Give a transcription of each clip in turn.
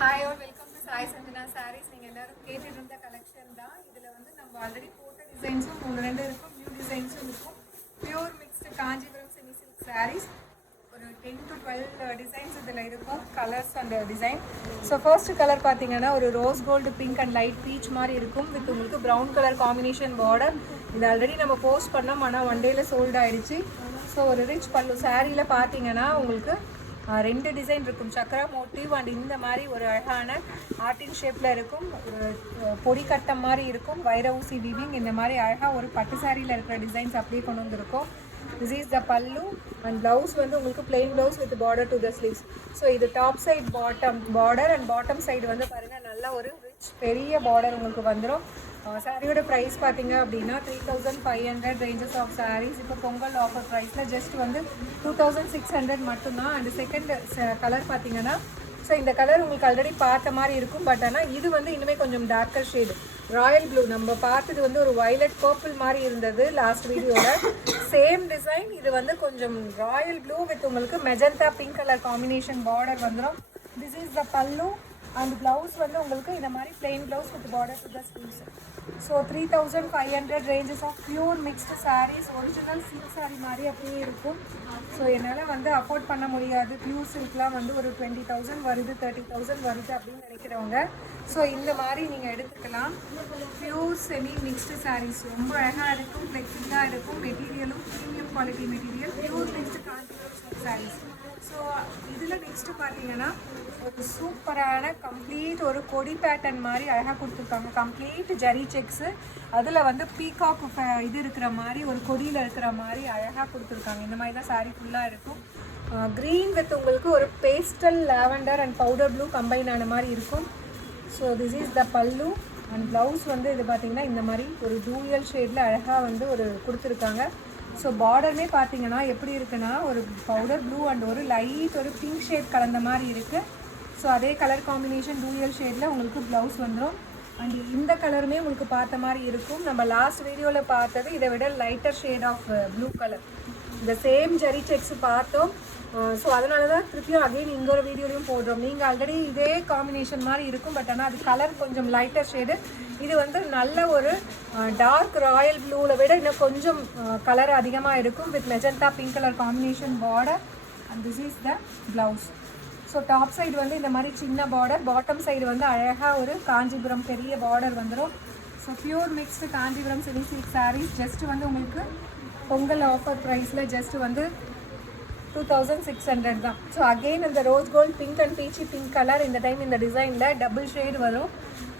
Hi all welcome to Sai Sanjana sarees. நீங்கள் எல்லோரும் கேட்டுட்டு இருந்த கலெக்ஷன் தான். இதில் வந்து நம்ம ஆல்ரெடி போட்ட டிசைன்ஸும் ஒன்று ரெண்டு இருக்கும், நியூ டிசைன்ஸும் இருக்கும். Pure mixed Kanchipuram semi silk sarees ஒரு 10 to 12 டிசைன்ஸ் இதில் இருக்கும், colours and design. So first colour பார்த்தீங்கன்னா ஒரு rose gold pink and light peach மாதிரி இருக்கும் வித் உங்களுக்கு ப்ரௌன் கலர் காம்பினேஷன் பார்டர். இது ஆல்ரெடி நம்ம போஸ்ட் பண்ணோம், ஆனால் ஒன் டேயில் சோல்ட் ஆகிடுச்சு. ஸோ ஒரு ரிச் பல்லு சாரியில் பார்த்தீங்கன்னா உங்களுக்கு ரெண்டு டிசைன் இருக்கும், சக்கரா மோட்டிவ் அண்ட் இந்த மாதிரி ஒரு அழகான ஆர்டின் ஷேப்பில் இருக்கும், ஒரு பொடி கட்டம் மாதிரி இருக்கும், வைர ஊசி வீவிங் இந்த மாதிரி அழகாக ஒரு பட்டு சாரியில் இருக்கிற டிசைன்ஸ் அப்படியே கொண்டு வந்திருக்கும். This is the pallu and blouse வந்து உங்களுக்கு plain blouse with border to the sleeves. So இது top side border and bottom side வந்து பாருங்கள் நல்ல ஒரு ரிச் பெரிய பார்டர் உங்களுக்கு வந்துடும். சாரியோட ப்ரைஸ் பார்த்தீங்க அப்படின்னா 3500 ரேஞ்சஸ் ஆஃப் சாரீஸ். இப்போ பொங்கல் ஆஃபர் ப்ரைஸில் ஜஸ்ட் வந்து 2600 மட்டும்தான். அண்ட் செகண்ட் கலர் பார்த்தீங்கன்னா ஸோ இந்த கலர் உங்களுக்கு ஆல்ரெடி பார்த்த மாதிரி இருக்கும், பட் ஆனால் இது வந்து இன்னுமே கொஞ்சம் டார்க்கர் ஷேடு ராயல் ப்ளூ. நம்ம பார்த்தது வந்து ஒரு வயலட் பர்பிள் மாதிரி இருந்தது லாஸ்ட் வீடியோவில், சேம் டிசைன். இது வந்து கொஞ்சம் ராயல் ப்ளூ வித் உங்களுக்கு magenta pink colour combination border வந்துடும். This is the pallu and blouse வந்து உங்களுக்கு இந்த மாதிரி plain blouse with border to the sleeves. So 3500 ranges of pure mixed sarees, original silk saree மாதிரி அப்படியே இருக்கும். ஸோ என்னால் வந்து அஃபோர்ட் பண்ண முடியாது, பியூர் சில்க்லாம் வந்து ஒரு 20,000 வருது 30,000 வருது அப்படின்னு நினைக்கிறவங்க ஸோ இந்த மாதிரி நீங்கள் எடுத்துக்கலாம். பியூர் செமி மிக்ஸ்டு சாரீஸ் ரொம்ப அழகாக இருக்கும், ஃப்ளெக்சிபிளாக இருக்கும், மெட்டீரியலும் premium quality material, pure mixed Kanchipuram silk saris. So இதில் நெக்ஸ்ட்டு பார்த்தீங்கன்னா ஒரு சூப்பரான கம்ப்ளீட் ஒரு கொடி பேட்டர்ன் மாதிரி அழகாக கொடுத்துருக்காங்க, கம்ப்ளீட் ஜரி செக்ஸு, அதில் வந்து பீகாக் இது இருக்கிற மாதிரி ஒரு கொடியில் இருக்கிற மாதிரி அழகாக கொடுத்துருக்காங்க. இந்த மாதிரி தான் சாரீ ஃபுல்லாக இருக்கும். க்ரீன் வித் உங்களுக்கு ஒரு pastel lavender and powder blue combine ஆன மாதிரி இருக்கும். So this is the pallu and blouse வந்து இது பார்த்திங்கன்னா இந்த மாதிரி ஒரு டூயல் ஷேடில் அழகாக வந்து ஒரு கொடுத்துருக்காங்க. ஸோ பார்டருமே பார்த்தீங்கன்னா எப்படி இருக்குன்னா ஒரு பவுடர் ப்ளூ அண்ட் ஒரு லைட் ஒரு பிங்க் ஷேட் கலந்த மாதிரி இருக்குது. ஸோ அதே கலர் காம்பினேஷன் டூயல் ஷேடில் உங்களுக்கு ப்ளவுஸ் வந்துடும். அண்ட் இந்த கலருமே உங்களுக்கு பார்த்த மாதிரி இருக்கும். நம்ம லாஸ்ட் வீடியோவில் பார்த்தது இதை விட lighter shade of blue colour, இந்த சேம் ஜரி செக்ஸ் பார்த்தோம். ஸோ அதனால தான் திருப்பியும் அகெயின் இன்னொரு வீடியோலையும் போடுறோம். நீங்கள் ஆல்ரெடி இதே காம்பினேஷன் மாதிரி இருக்கும், பட் ஆனால் அது கலர் கொஞ்சம் லைட்டர் ஷேடு. இது வந்து நல்ல ஒரு டார்க் ராயல் ப்ளூவில் விட இன்னும் கொஞ்சம் கலர் அதிகமாக இருக்கும் with magenta pink colour combination border. And this is the blouse. So top side வந்து இந்த மாதிரி சின்ன பார்டர், பாட்டம் சைடு வந்து அழகாக ஒரு காஞ்சிபுரம் பெரிய பார்டர் வந்துடும். So pure mixed Kanchipuram semi silk sarees just வந்து உங்களுக்கு பொங்கல் ஆஃபர் ப்ரைஸில் ஜஸ்ட் வந்து 2600 தான். ஸோ அகெயின் இந்த rose gold pink and peachy pink colour இந்த டைம் இந்த டிசைனில் டபுள் ஷேடு வரும்,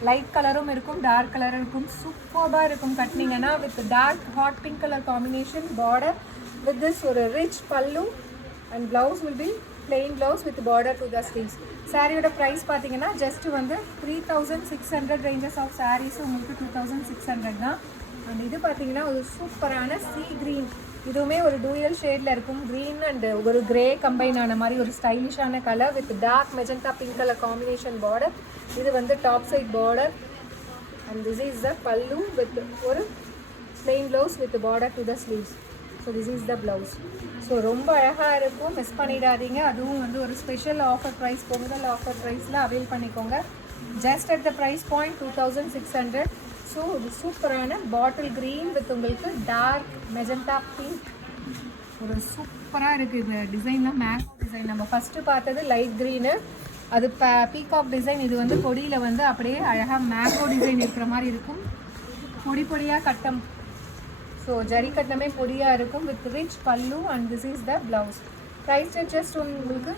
லைட் கலரும் இருக்கும் டார்க் கலரும் இருக்கும். சூப்பராக இருக்கும் கட்டினீங்கன்னா with dark hot pink colour combination border with this ஒரு rich pallu and blouse will be plain blouse with border to the sleeves. சாரியோட ப்ரைஸ் பார்த்தீங்கன்னா ஜஸ்ட் வந்து 3600 ரேஞ்சஸ் ஆஃப் சாரீஸ் உங்களுக்கு 2600 தான். அண்ட் இது பார்த்தீங்கன்னா ஒரு சூப்பரான சீ க்ரீன், இதுவுமே ஒரு டூயல் ஷேடில் இருக்கும், க்ரீன் அண்ட் ஒரு கிரே கம்பைன் ஆன மாதிரி ஒரு ஸ்டைலிஷான colour with dark magenta pink colour combination border. இது வந்து top side border and this is the pallu with ஒரு plain blouse with border to the sleeves. So this is the blouse. So ரொம்ப அழகாக இருக்கும், மிஸ் பண்ணிடாதீங்க. அதுவும் வந்து ஒரு special offer price, Pongal offer ப்ரைஸில் அவைல் பண்ணிக்கோங்க. Just at the price point 2600. So இது சூப்பரான பாட்டில் க்ரீன் வித் உங்களுக்கு டார்க் மெஜந்தா பிங்க், ஒரு சூப்பராக இருக்குது இந்த டிசைன்லாம். மேங்கோ டிசைன் நம்ம ஃபஸ்ட்டு பார்த்தது லைட் க்ரீனு, அது பீகாக் டிசைன். இது வந்து கொடியில் வந்து அப்படியே அழகாக மேங்கோ டிசைன் இருக்கிற மாதிரி இருக்கும், பொடி பொடியாக கட்டம். ஸோ ஜரி கட்டமே பொடியாக இருக்கும் with rich pallu and this is the blouse. Price just உங்களுக்கு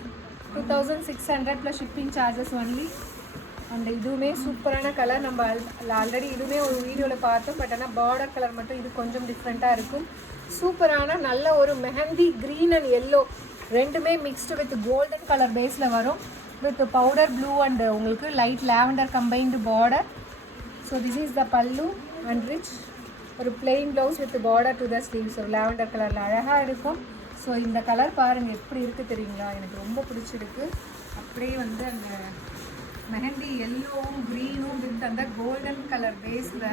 2600 plus shipping charges only. And இதுவுமே சூப்பரான கலர், நம்ம ஆல்ரெடி இதுவுமே ஒரு வீடியோவில் பார்த்தோம், பட் ஆனால் பார்டர் கலர் மட்டும் இது கொஞ்சம் டிஃப்ரெண்ட்டாக இருக்கும். சூப்பரான நல்ல ஒரு மெஹந்தி க்ரீன் அண்ட் எல்லோ ரெண்டுமே மிக்ஸ்டு வித் கோல்டன் கலர் பேஸில் வரும் வித் பவுடர் ப்ளூ அண்ட் உங்களுக்கு light lavender combined border. So this is the pallu and rich ஒரு plain blouse with border to the sleeves, ஒரு லாவெண்டர் கலரில் அழகாக இருக்கும். ஸோ இந்த கலர் பாருங்கள் எப்படி இருக்குது தெரியுங்களா, எனக்கு ரொம்ப பிடிச்சிருக்கு. அப்படியே வந்து அந்த மெஹந்தி எல்லோவும் க்ரீனும் வித் அந்த கோல்டன் கலர் பேஸில்.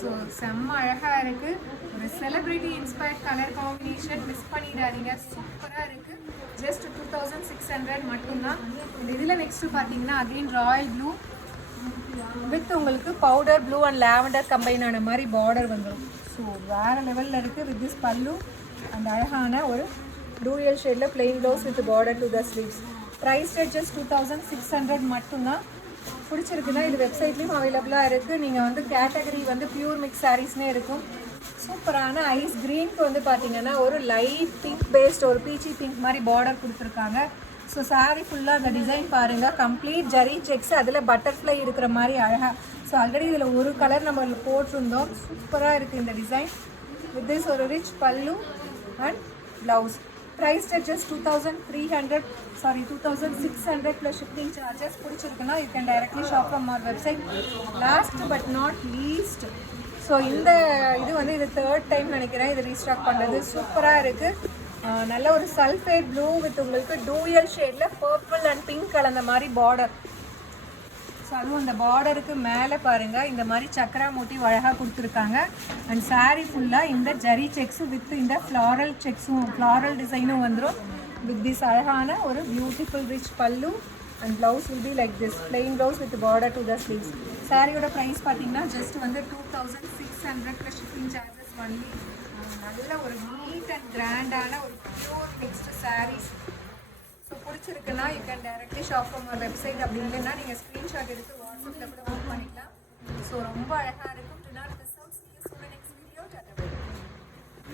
ஸோ செம்ம அழகாக இருக்குது, ஒரு celebrity inspired colour combination, miss பண்ணிடாதீங்க, சூப்பராக இருக்குது. ஜஸ்ட் 2600 மட்டும்தான். இதில் நெக்ஸ்ட்டு பார்த்தீங்கன்னா அகெயின் ராயல் ப்ளூ வித் உங்களுக்கு powder blue and lavender combine ஆன மாதிரி பார்டர் வந்துடும். ஸோ வேறு லெவலில் இருக்குது வித் திஸ் பல்லு அந்த அழகான ஒரு டூயல் ஷேடில் plain blouse with border to the sleeves. Price rate just 2600 மட்டும்தான். பிடிச்சிருக்குன்னா இது வெப்சைட்லேயும் அவைலபிளாக இருக்குது. நீங்கள் வந்து கேட்டகரி வந்து பியூர் மிக்ஸ் சாரீஸ்னே இருக்கும். சூப்பரான ஐஸ் க்ரீனுக்கு வந்து பார்த்தீங்கன்னா ஒரு லைட் பிங்க் பேஸ்ட் ஒரு பீச்சி பிங்க் மாதிரி பார்டர் கொடுத்துருக்காங்க. ஸோ சாரீ ஃபுல்லாக அந்த டிசைன் பாருங்கள், கம்ப்ளீட் ஜரி செக்ஸ், அதில் பட்டர்ஃப்ளை இருக்கிற மாதிரி அழகாக. ஸோ ஆல்ரெடி இதில் ஒரு கலர் நம்ம போட்டிருந்தோம். சூப்பராக இருக்குது இந்த டிசைன் வித் திஸ் ஒரு rich pallu and blouse. Price just 2600 plus shipping charges. பிடிச்சிருக்குன்னா you can directly shop from our website. Last but not least, so இந்த இது வந்து இது 3rd டைம் நினைக்கிறேன் இது ரீஸ்டாக் பண்ணுறது. சூப்பராக இருக்குது. நல்ல ஒரு சல்ஃபேட் ப்ளூ வித் உங்களுக்கு டூயல் ஷேடில் பர்பிள் அண்ட் பிங்க் கலந்த மாதிரி பார்டர். ஸோ அதுவும் அந்த பார்டருக்கு மேலே பாருங்கள் இந்த மாதிரி சக்கரா மோட்டிவ் அழகாக கொடுத்துருக்காங்க. அண்ட் சாரீ ஃபுல்லாக இந்த ஜரி செக்ஸும் வித் இந்த ஃப்ளாரல் செக்ஸும் ஃப்ளாரல் டிசைனும் வந்துடும் வித் திஸ் அழகான ஒரு beautiful rich pallu and blouse will be like this plain blouse with border to the sleeves. சாரியோட ப்ரைஸ் பார்த்தீங்கன்னா ஜஸ்ட் வந்து 2600 ப்ளஸ் ஷிப்பிங் சார்ஜஸ் ஒன்லி. நல்ல ஒரு நீட் அண்ட் கிராண்டான ஒரு பியூர் மிக்ஸ்டு சாரீஸ். ஸோ பிடிச்சிருக்குன்னா you can directly shop from our website. அப்படி இல்லைன்னா நீங்கள் ஸ்க்ரீன்ஷாட் எடுத்து வாட்ஸ்அப்பில் கூட புக் பண்ணிக்கலாம். ஸோ ரொம்ப அழகாக இருக்கும்.